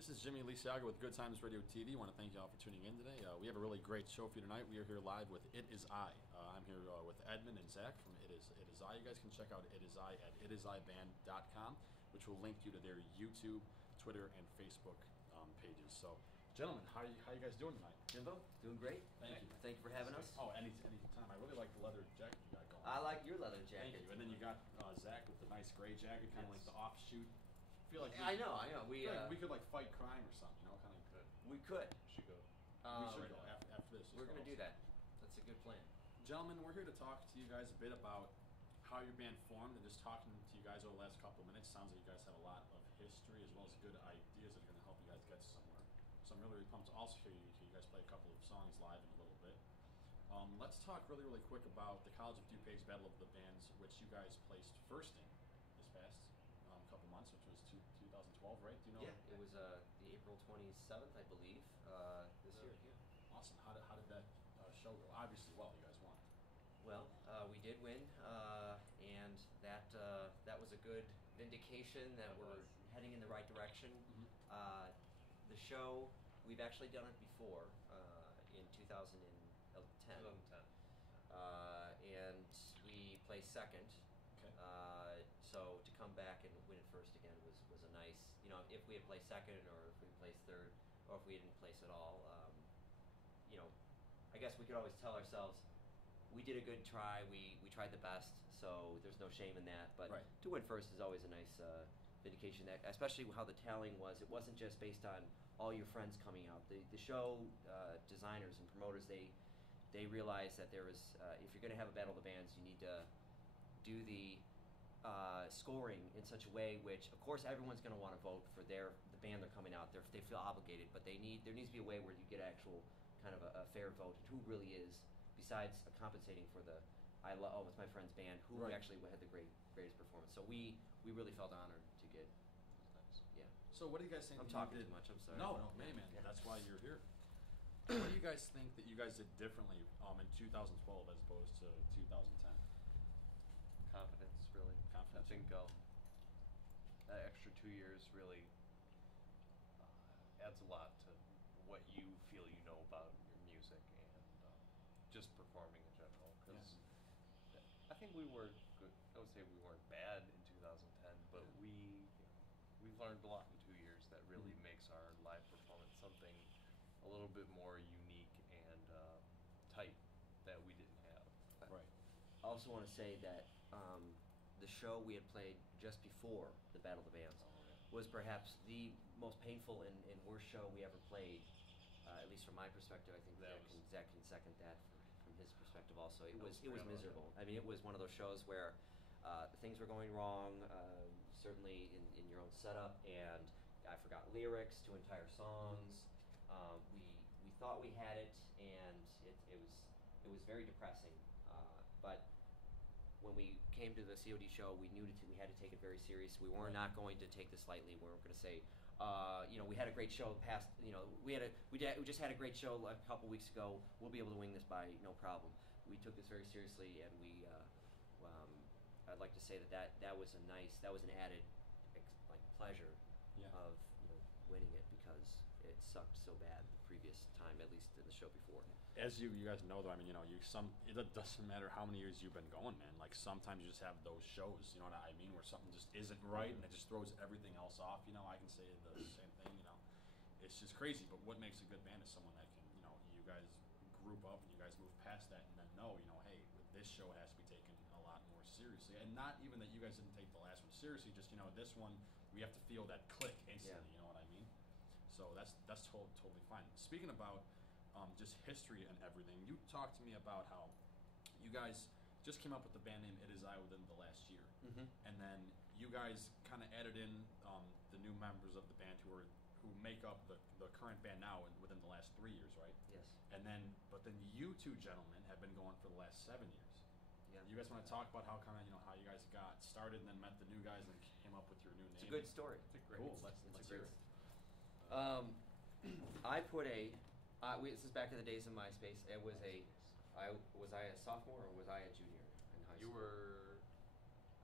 This is Jimmy Lisiaga with Good Times Radio TV. I want to thank you all for tuning in today. We have a really great show for you tonight. We are here live with It Is I. I'm here with Edmund and Zach from It Is I. You guys can check out It Is I at itisiband.com, which will link you to their YouTube, Twitter, and Facebook pages. So, gentlemen, how you guys doing tonight? Jimbo, doing great. Thank you. Thank you for having us. Oh, any time. I really like the leather jacket you got going. I like your leather jacket. Thank you. And then you got Zach with the nice gray jacket, kind of like the offshoot. I know. We could like fight crime or something, you know, kind of good. We could. We should go. We should go after this. We're gonna do that. That's a good plan. Gentlemen, we're here to talk to you guys a bit about how your band formed, and just talking to you guys over the last couple of minutes. Sounds like you guys have a lot of history as well as good ideas that are going to help you guys get somewhere. So I'm really pumped to also hear you guys play a couple of songs live in a little bit. Let's talk really quick about the College of DuPage Battle of the Bands, which you guys placed first in this past couple months, which was 2012, right? Do you know? Yeah, it was the April 27th, I believe, this year. Yeah. Awesome. How did that show go? Obviously, well, you guys won. Well, we did win, and that was a good vindication that we're heading in the right direction. Mm-hmm. The show, we've actually done it before in 2010. 2010. And we placed second. Okay. So to come back and win it first again was a nice, if we had placed second or if we placed third or if we didn't place at all, I guess we could always tell ourselves we did a good try, we tried the best, so there's no shame in that. But right. To win first is always a nice vindication, that especially how the tallying was. It wasn't just based on all your friends coming out. The show designers and promoters, they realized that there was, if you're going to have a Battle of the Bands, you need to do the scoring in such a way which, of course, everyone's going to want to vote for the band they're coming out. They feel obligated, but there needs to be a way where you get actual kind of a fair vote and who really is, besides compensating for the it's my friend's band, who right. actually had the greatest performance. So we really felt honored to get. Yeah. So what do you guys think? I'm talking too much. I'm sorry. No, man. Yeah. That's why you're here. What do you guys think that you guys did differently in 2012 as opposed to 2010? Confidence, really. Confidence. I think that extra 2 years really adds a lot to what you feel you know about your music and just performing in general. Because I think we were good. I would say we weren't bad in 2010, but we've learned a lot in 2 years that really makes our live performance something a little bit more unique and tight that we didn't have. Right. I also want to say that the show we had played just before the Battle of the Bands was perhaps the most painful and worst show we ever played, at least from my perspective. I think Zach can second that from his perspective also. It was miserable. I mean, it was one of those shows where things were going wrong, certainly in your own setup, and I forgot lyrics to entire songs. We thought we had it, and it was very depressing. But when we came to the COD show, we knew we had to take it very serious. We were not going to take this lightly. We weren't going to say, we had a great show past. We just had a great show a couple weeks ago. We'll be able to wing this by no problem. We took this very seriously, and I'd like to say that was an added pleasure of winning it, because it sucked so bad the previous time, at least in the show before. As you guys know, though, I mean, it doesn't matter how many years you've been going, man. Like, sometimes you just have those shows, you know what I mean, where something just isn't right and it just throws everything else off. I can say the same thing. It's just crazy. But what makes a good band is someone that can, you guys group up and you guys move past that and then know, hey, this show has to be taken a lot more seriously. And not even that you guys didn't take the last one seriously, just, this one, we have to feel that click instantly, you know what I mean? So that's totally fine. Speaking about just history and everything, you talked to me about how you guys just came up with the band name It Is I within the last year. Mm-hmm. And then you guys kind of added in the new members of the band who make up the current band now within the last 3 years, right? Yes. But then you two gentlemen have been going for the last 7 years. Yeah. You guys want to talk about how how you guys got started and then met the new guys and came up with your new name? It's a good story. It's a great. Cool. Let's hear it. I put this is back in the days of MySpace. It was was I a sophomore or was I a junior in high school?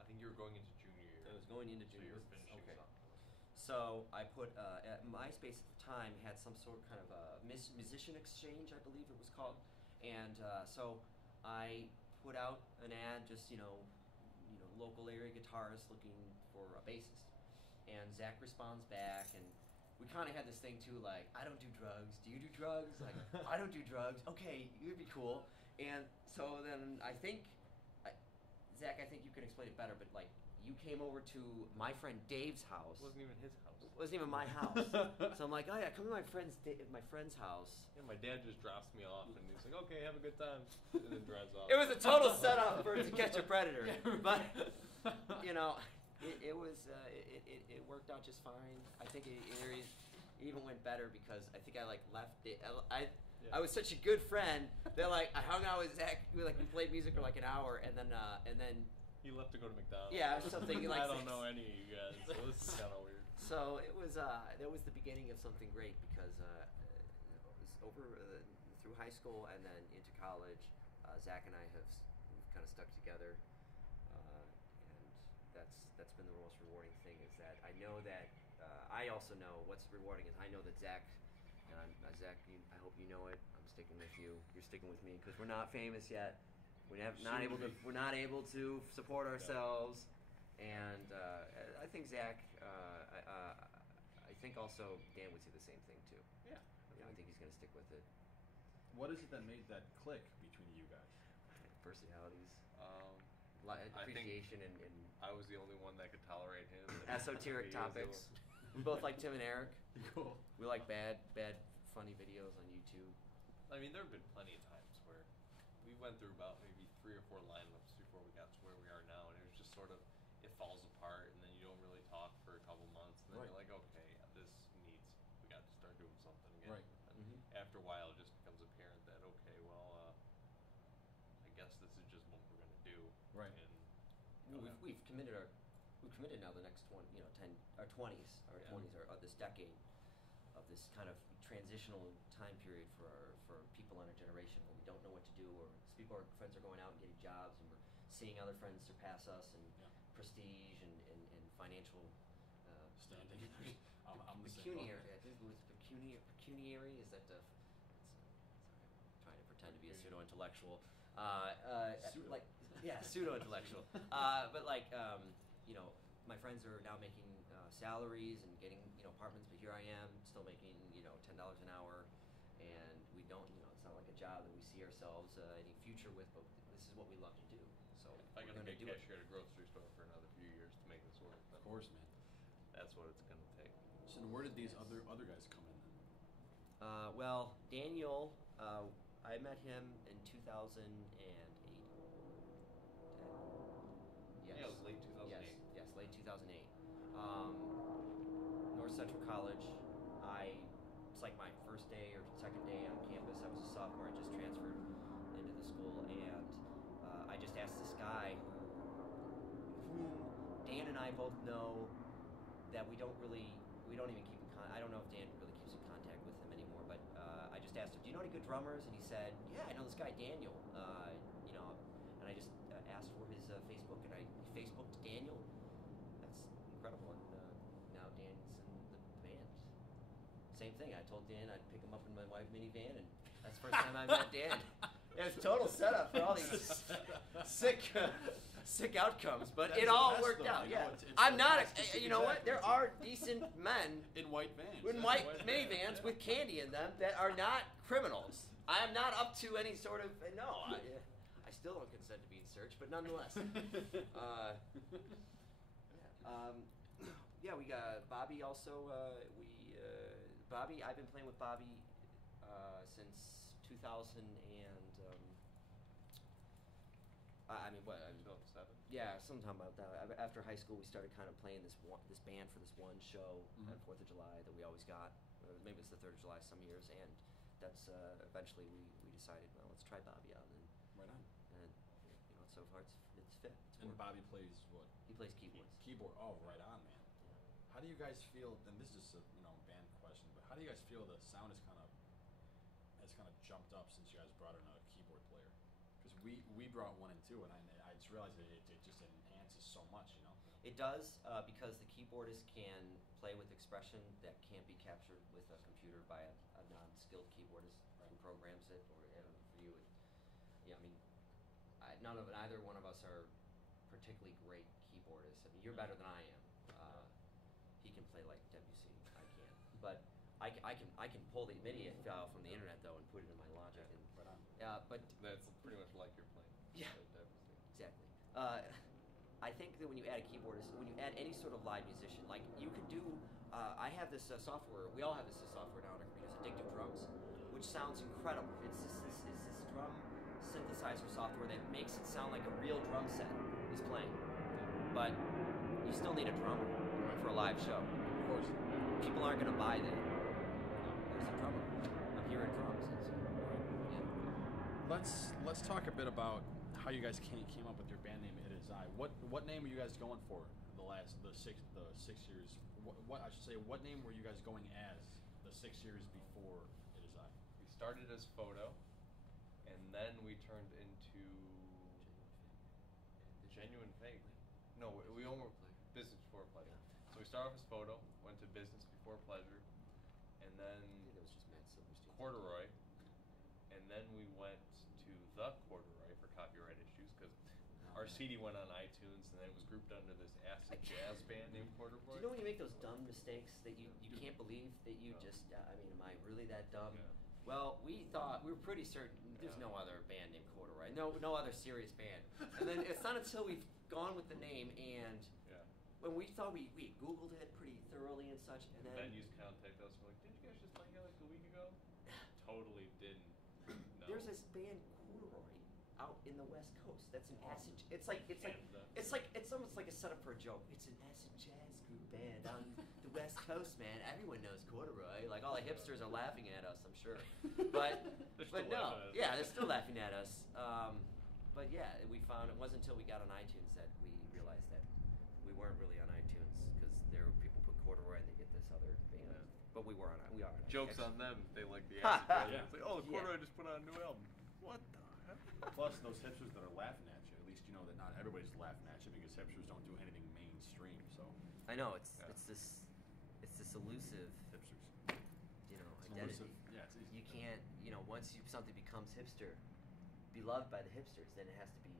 I think you were going into junior year. I was going into junior. So you were finishing sophomore. So I put at MySpace at the time had some sort of kind of a musician exchange, I believe it was called, and so I put out an ad, just local area guitarist looking for a bassist, and Zach responds back, and we kind of had this thing too, like, I don't do drugs. Do you do drugs? Like, I don't do drugs. Okay, you'd be cool. And so then Zach, I think you can explain it better, but like, you came over to my friend Dave's house. It wasn't even his house. It wasn't even my house. So I'm like, oh yeah, come to my friend's house. Yeah, my dad just drops me off and he's like, okay, have a good time, and then drives off. It was a total setup for To Catch a Predator, but it was it worked out just fine. I think it even went better because I think I like left it. I was such a good friend that like I hung out with Zach. We played music for like an hour, and then He left to go to McDonald's. Yeah, something like. I don't know any of you guys, so this is kind of weird. So it was that was the beginning of something great because it was over through high school and then into college. Zach and I we've kind of stuck together, and that's been the most rewarding thing. Is that I know that I also know what's rewarding is I know that Zach. And Zach, I hope you know it. I'm sticking with you. You're sticking with me because we're not famous yet. We're not able to support ourselves, and I think Zach. I think also Dan would say the same thing too. Yeah. I think he's going to stick with it. What is it that made that click between you guys? Personalities, I appreciation, think and I was the only one that could tolerate him. esoteric He was the topics. We both like Tim and Eric. Cool. We like bad, funny videos on YouTube. I mean, there have been plenty of times where we went through about maybe 3 or 4 lineups before we got to where we are now, and it was just sort of, it falls apart, and then you don't really talk for a couple months, and then Right. you're like, okay, we got to start doing something again. Right. And after a while, it just becomes apparent that, okay, well, I guess this is just what we're going to do. Right. And, We've committed now the next 20s, our Yeah. 20s are this decade of this kind of transitional time period for people in our generation where we don't know what to do, or our friends are going out and getting jobs, and we're seeing other friends surpass us in prestige and financial Standing. I'm the same pecuniary. boat. I think it was pecuniary. Is that sorry, I'm trying to pretend to be a pseudo intellectual. Pseudo. Pseudo intellectual. But my friends are now making salaries and getting apartments, but here I am still making $10 an hour, and we don't it's not like a job that we see ourselves any future with, but this is what we love to do. So if I we're got to gonna be do a it. cashier at a grocery store for another few years to make this work, Of course, man. that's what it's going to take. So where did these other guys come in then? Well, Daniel, I met him in 2008. Yes. Yeah, it was late 2008. Yes, late 2008. North Central College. It's like my first day or second day on campus. I was a sophomore. I just transferred into the school, and I just asked this guy whom Dan and I both know that we don't even keep in contact. I don't know if Dan really keeps in contact with him anymore, but I just asked him, do you know any good drummers? And he said, yeah, I know this guy Daniel. And I just asked for his Facebook, and I Facebooked Daniel. That's incredible. And now Dan's in the band. Same thing. I told Dan I'd pick him up in my white minivan, and that's the first time I met Dan. It was total setup for all these sick outcomes, but That's it all the best, worked though. out. You know, Yeah, it's I'm the not. best to see You know what? exactly There what's are decent men in white vans. in yeah, white minivans with candy in them that are not criminals. I am not up to any sort of no. I still don't consent to being searched, but nonetheless. We got Bobby also. Bobby. I've been playing with Bobby since 2000 and. Yeah, sometime about that. After high school, we started kind of playing this band for this one show on 4th of July that we always got. Maybe it's the 3rd of July some years, and that's eventually we decided, well, let's try Bobby out, and Right on. so far it's fit. And Bobby plays what? He plays keyboards. Keyboard. Oh, right on, man. How do you guys feel? And this is a band question, but how do you guys feel the sound has kind of jumped up since you guys brought in a keyboard player? Because we brought one in too, and I just realized that it just enhances so much, It does because the keyboardist can play with expression that can't be captured with a computer by a non-skilled keyboardist who programs it, or for you, yeah, I mean, neither one of us are particularly great keyboardists. I mean, you're better than I am. He can play like Debussy, I can't. But I can pull the MIDI file from the internet though and put it in my Logic. And, Right on. but That's pretty much like you're playing. Yeah. Like Debussy. exactly. I think that when you add a keyboardist, when you add any sort of live musician, like you could do, I have this software. We all have this software now on our computers, Addictive Drums, which sounds incredible. It's this drum synthesizer software that makes it sound like a real drum set is playing. But you still need a drummer for a live show. Of course. People aren't going to buy that. Where's the drummer? I'm hearing drums. Yeah. Let's talk a bit about how you guys came up with your band name It Is I. What name are you guys going for the 6 years? What I should say, what name were you guys going as the 6 years before It Is I? We started as Photo, and then we turned into Genuine Fake. No, we almost Business Before Pleasure. So we started off as Photo, went to Business Before Pleasure, and then I think that was just Matt Silverstein. Corduroy, and then we went to The Corduroy for copyright issues because our CD went on iTunes, and then it was grouped under this acid jazz band named Corduroy. Do you know when you make those dumb mistakes that you can't believe that you just, I mean, am I really that dumb? Yeah. Well, we were pretty certain there's no other band named Corduroy, no other serious band. And then it's not until we've gone with the name and Yeah. when we thought we Googled it pretty thoroughly and such, and then Venues contact us, we're like, didn't you guys just play here like a week ago? Totally didn't. No. there's this band Corduroy out in the West Coast. That's an acid. It's almost like a setup for a joke. It's an acid jazz group band on the West Coast, man. Everyone knows Corduroy. Like all the hipsters are laughing at us, I'm sure. But They're but still no, laughing at us. yeah, they're still laughing at us. But yeah, we found it wasn't until we got on iTunes that we realized that we weren't really on iTunes because there were people put Corduroy and they get this other band. Yeah. But we are on iTunes. Jokes on them. They like the acid jazz. Yeah. It's like, oh, the Yeah. Corduroy just put out a new album. What the heck? Plus, those hipsters that are laughing at you, at least you know that not everybody's laughing at you because hipsters don't do anything mainstream. So I know it's Yeah. this elusive, hipsters. you know, It's identity. elusive. Yeah, it's easy. You can't, once something becomes hipster, beloved by the hipsters, then it has to be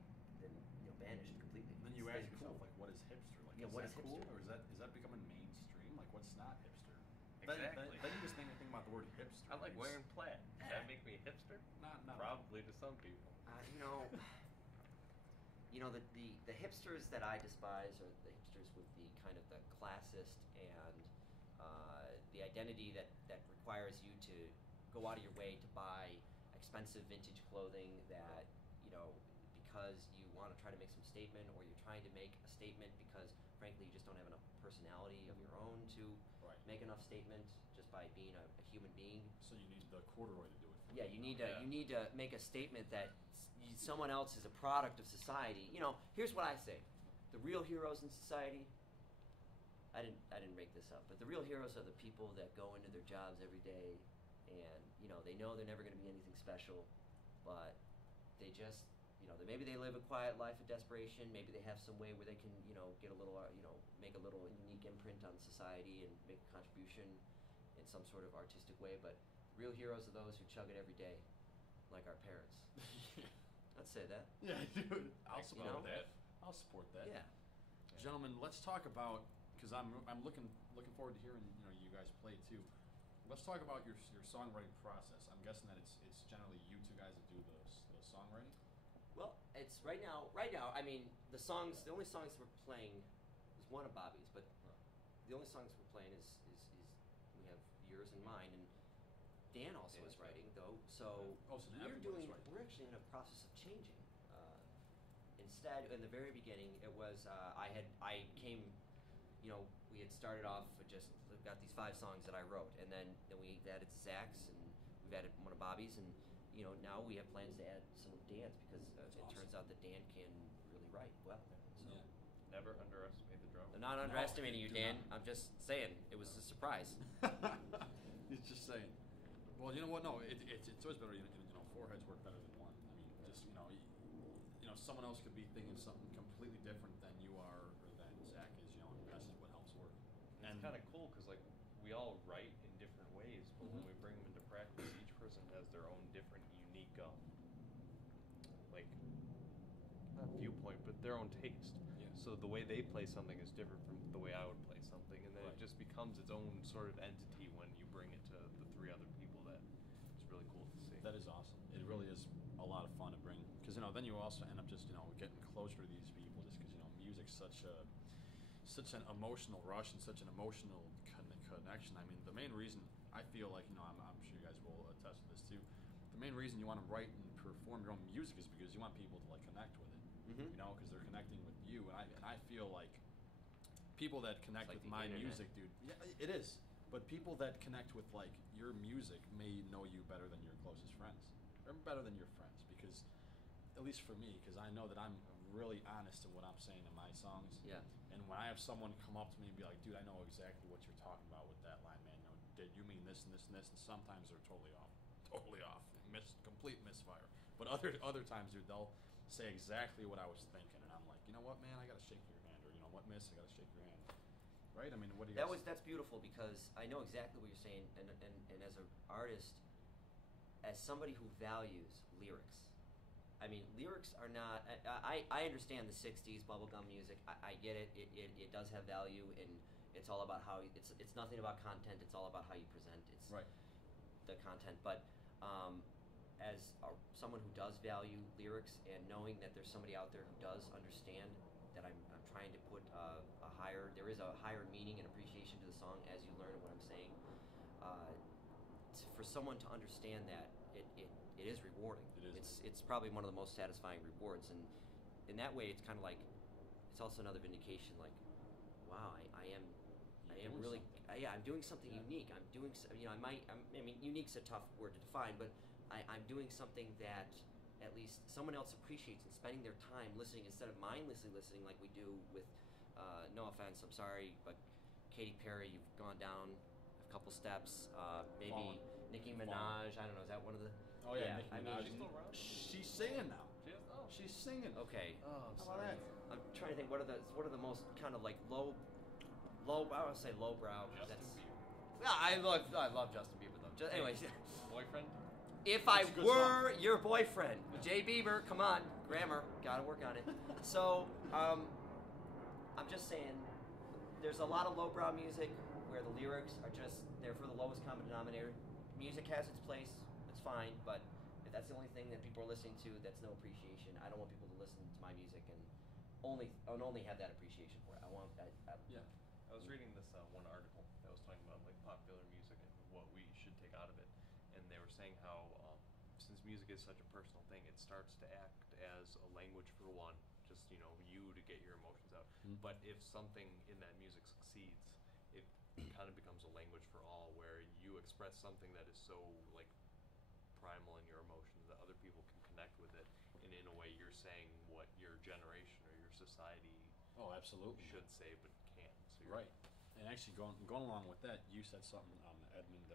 banished completely. Then you It's ask then yourself, cool. like, what is hipster? Like, Yeah, is what that is cool, hipster? or is that becoming mainstream? Like, what's not hipster? Exactly. Then you just think about the word hipster. I like It's wearing plaid. Does that make me a hipster? Not Probably to some people. The hipsters that I despise are the hipsters with the kind of the classist and the identity that requires you to go out of your way to buy expensive vintage clothing that, because you want to try to make some statement, or you're trying to make a statement because frankly you just don't have enough personality of your own to Right. make enough statement just by being a human being. So you need the corduroy to do it. For Yeah, you need to make a statement that someone else is a product of society. Here's what I say: the real heroes in society. I didn't make this up, but the real heroes are the people that go into their jobs every day, and they know they're never going to be anything special, but they just maybe they live a quiet life of desperation. Maybe they have some way where they can get a little make a little unique imprint on society and make a contribution in some sort of artistic way. But real heroes are those who chug it every day, like our parents. Let's say that. Yeah, dude. I'll You support know? that. I'll support that. Yeah. Gentlemen, let's talk about, because I'm looking forward to hearing you guys play too. Let's talk about your songwriting process. I'm guessing that it's generally you two guys that do the songwriting. Well, it's right now. I mean, the only songs we're playing is one of Bobby's, but the only songs we're playing is we have yours and mine, and Dan also is writing though. So Oh, so everybody's writing. we're actually in a process of changing. Instead, in the very beginning, it was I came, we had started off with we've got these 5 songs that I wrote, and then we added Zach's, and we've added one of Bobby's, and now we have plans to add some of Dan's because it awesome. turns out that Dan can really write well. So Yeah. Never underestimate the drummer. I'm not underestimating you, do Dan. not. I'm just saying it was a surprise. He's just saying. Well, you know what? No, it's always better. 4 heads work better than one. I mean, just someone else could be thinking something completely different than you are, or than Zach is. And that's what helps work. it's kind of cool because like we all write in different ways, but when Mhm. we bring them into practice, each person has their own different, unique, like not viewpoint, but their own taste. Yeah. So the way they play something is different from the way I would play something, and then Right. it just becomes its own sort of entity when you bring it to the three other people. That it's really cool to see. That is awesome. It really is a lot of fun to bring, because then you also end up just getting closer to these people, just because music's such an emotional rush and such an emotional connection. I mean, the main reason I feel like I'm sure you guys will attest to this too. The main reason you want to write and perform your own music is because you want people to like connect with it. Mhm. Because they're connecting with you, and I feel like people that connect like with the my internet. music, dude. Yeah, it is. But people that connect with like your music may know you better than your closest friends, or better than your friends, because at least for me, because I know that I'm really honest in what I'm saying in my songs. Yeah. And when I have someone come up to me and be like, "Dude, I know exactly what you're talking about with that line, man. Did you mean this and this and this?" And sometimes they're totally off, complete misfire. But other times, dude, they'll say exactly what I was thinking, and I'm like, you know what, man, I gotta shake your hand, or you know what, miss, I gotta shake your hand. Right? I mean, what do you? That's beautiful because I know exactly what you're saying, and as an artist, as somebody who values lyrics, I mean, lyrics are not. I understand the '60s bubblegum music. I get it. It does have value, and it's all about how it's nothing about content. It's all about how you present. It's Right. the content, but as someone who does value lyrics and knowing that there's somebody out there who does understand that I'm trying to put there is a higher meaning and appreciation to the song as you learn what I'm saying. For someone to understand that, it is rewarding. It is. It's probably one of the most satisfying rewards, and in that way, it's kind of like it's also another vindication. Like, wow, I am doing really something. I'm doing something Yeah. unique. I'm doing I mean, unique's a tough word to define, but I'm doing something that at least someone else appreciates and spending their time listening instead of mindlessly listening like we do with. No offense, I'm sorry, but Katy Perry, you've gone down a couple steps. Maybe Fallen. Nicki Fallen. Minaj. I don't know. Is that one of the? Oh yeah, Yeah, Nicki I mean, Minaj. she's still around? She's singing now. She is? Oh. She's singing. Okay. Oh, I'm How about sorry. that? I'm trying to think. What are the most kind of like low? I want to say lowbrow. Justin That's. Bieber. Yeah, I love Justin Bieber though. Anyways, Boyfriend? if That's I a good were your boyfriend, Yeah. Jay Bieber, come on, grammar, gotta work on it. So, I'm just saying, there's a lot of lowbrow music where the lyrics are just there for the lowest common denominator. Music has its place, it's fine, but if that's the only thing that people are listening to, that's no appreciation. I don't want people to listen to my music and only have that appreciation for it. I want that. Yeah. I was reading this one article that was talking about like popular music and what we should take out of it, and they were saying how since music is such a personal thing, it starts to act as a language for one, just you to get your emotions out. Mm. But if something in that music succeeds, it kind of becomes a language for all, where you express something that is so like primal in your emotions that other people can connect with it, and in a way you're saying what your generation or your society Oh, absolutely. should say but can't. So you're Right. And actually, going along with that, you said something, Edmund,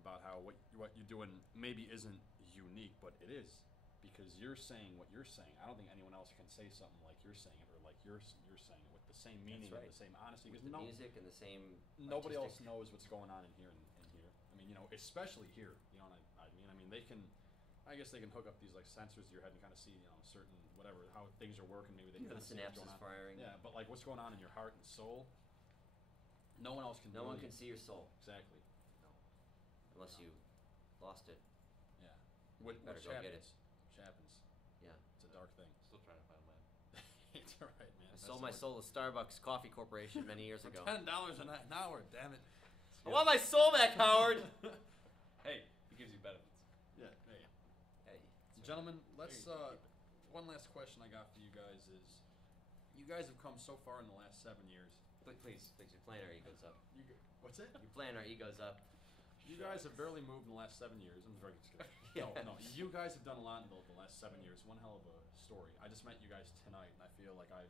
about how what you're doing maybe isn't unique, but it is, because you're saying what you're saying. I don't think anyone else can say something like you're saying it, or like you're saying it with the same meaning right. and the same honesty. With Because the music and the same. nobody else artistic- knows what's going on in here. In here, I mean, especially here. You know what I mean, they can. I guess they can hook up these like sensors to your head and kind of see, certain whatever how things are working. Maybe they Yeah, can the see what's synapses going on. firing. Yeah, but like what's going on in your heart and soul, no one else can. No one really- can see your soul Exactly. unless you lost it. Yeah. Better Which go happens. get it. Which happens. Yeah. It's a dark thing. still trying to find mine. It's all right, man. I sold my soul to Starbucks Coffee Corporation many years ago. $10 an hour. Damn it. I want my soul back, Howard. Hey, he gives you benefits. Yeah. Hey. Hey, Gentlemen, let's. There you keep it. One last question I got for you guys is, you guys have come so far in the last 7 years. please, you're playing our egos up. What's it? You're playing our egos up. You guys have barely moved in the last 7 years. I'm very just kidding. Yeah. No. You guys have done a lot in the last 7 years. One hell of a story. I just met you guys tonight, and I feel like I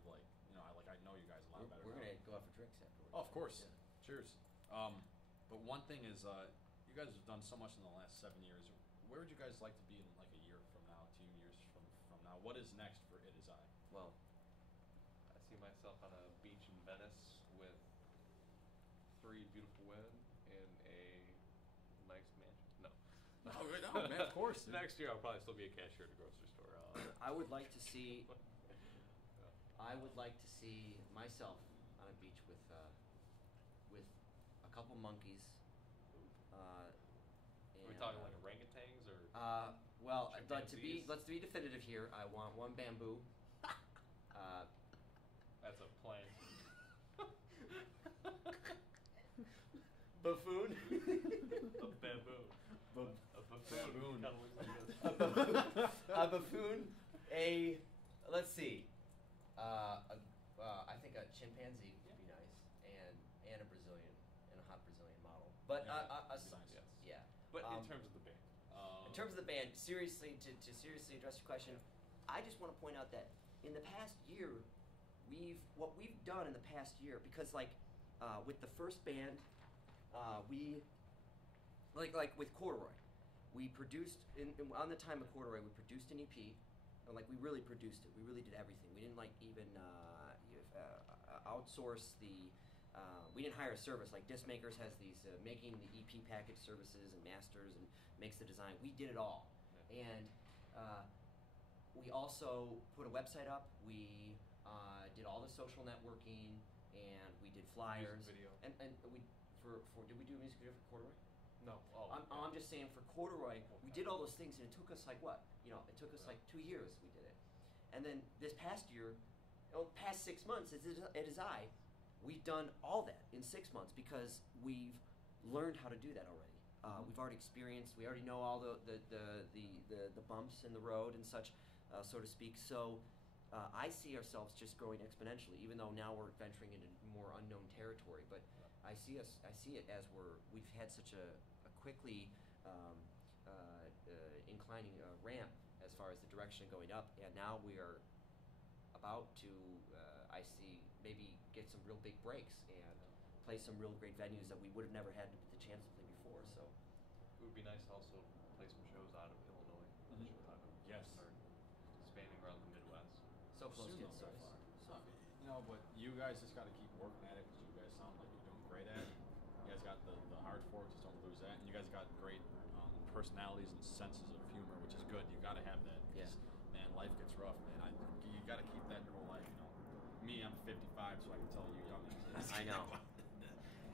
know you guys a lot better. We're now. gonna go out for drinks afterwards. Oh, of course. Yeah. Cheers. But one thing is, you guys have done so much in the last 7 years. Where would you guys like to be in like a year from now, 2 years from now? What is next for It Is I? Well, I see myself on a beach in Venice with free, beautiful women in a nice mansion. No. Oh, right, no, man, of course, dude. Next year, I'll probably still be a cashier at a grocery store. I would like to see. Yeah. I would like to see myself on a beach with a couple monkeys. Are we and, talking like orangutans or? Well, chimpanzees? let's be definitive here. I want one bamboo. That's a plan. Buffoon. A baboon. A buffoon. Baboon. Kinda looks like this. A buffoon. Let's see. I think a chimpanzee would be nice, and a Brazilian, and a hot Brazilian model. But Yeah, a that'd be nice. yeah. But in Um, terms of the band. In terms of the band, seriously, to seriously address your question, I just want to point out that in the past year, what we've done in the past year, because with the first band, we like with Corduroy, we produced on the time of Corduroy, we produced an EP, and we really produced it. We really did everything. We didn't even outsource the. We didn't hire a service like Disc Makers has these making the EP package services and masters and makes the design. We did it all, and we also put a website up. We did all the social networking, and we did flyers. Music video. And we did we do a music video for Corduroy? No. Oh. I'm just saying for Corduroy, we did all those things, and it took us it took us 2 years. We did it, and then this past year, past 6 months, it is we've done all that in 6 months because we've learned how to do that already. We've already experienced. We already know all the bumps in the road and such, so to speak. So I see ourselves just growing exponentially, even though now we're venturing into more unknown territory. But I see it as we've had such a quickly inclining ramp as far as the direction going up, and now we are about to, I see, maybe get some real big breaks and play some real great venues that we would have never had the chance to play before. So It would be nice to also play some shows out of Illinois, Mhm. Chicago. Yes. Start expanding around the Midwest. so close Soon yet though, so guys. far. So far. You know, but you guys just got to keep working at it because you guys sound like you're doing great at it. You guys got the heart for it, just don't lose that. And you guys got great personalities and senses of humor, which is good. You got to have that. 'Cause, man, life gets rough, man. You got to keep that your whole life. You know, me, I'm 55, so I can tell you young. I know.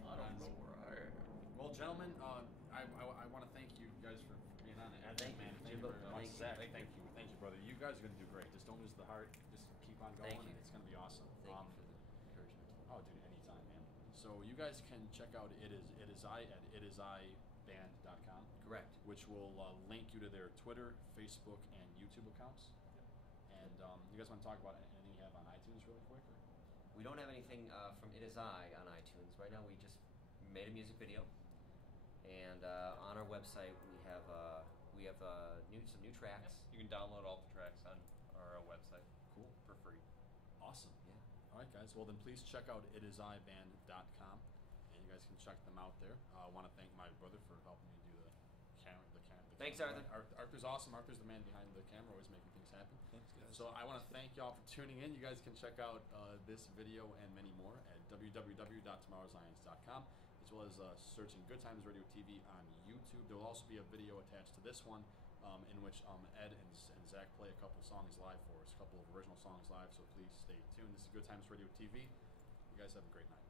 I don't know where I am. Well, gentlemen, I want to thank you guys for being on it. Thank you. Man, thank you Jimbo, very much. thank you. Zach, thank you, brother. You guys are gonna do great. Just don't lose the heart. Just keep on going. Thank you. It's gonna be awesome. Thank you for the encouragement. Oh, dude, anytime, man. So you guys can check out it is I at itisiband.com, Correct. which will link you to their Twitter, Facebook, and YouTube accounts. And you guys want to talk about anything you have on iTunes really quick? Or? We don't have anything from It Is I on iTunes right now. We just made a music video, and on our website we have some new tracks. You can download all the tracks on our website. Cool. For free. Awesome. Yeah. All right, guys. Well, then please check out itisiband.com, and you guys can check them out there. I want to thank my brother for helping me do the camera. Thanks, camera. Arthur. Arthur's awesome. Arthur's the man behind the camera, always making things happen. Thanks, guys. So I want to thank y'all for tuning in. You guys can check out this video and many more at www.tomorrowslions.com, as well as searching Good Times Radio TV on YouTube. There will also be a video attached to this one in which Ed and Zach play a couple songs live for us, a couple of original songs live, so please stay tuned. This is Good Times Radio TV. You guys have a great night.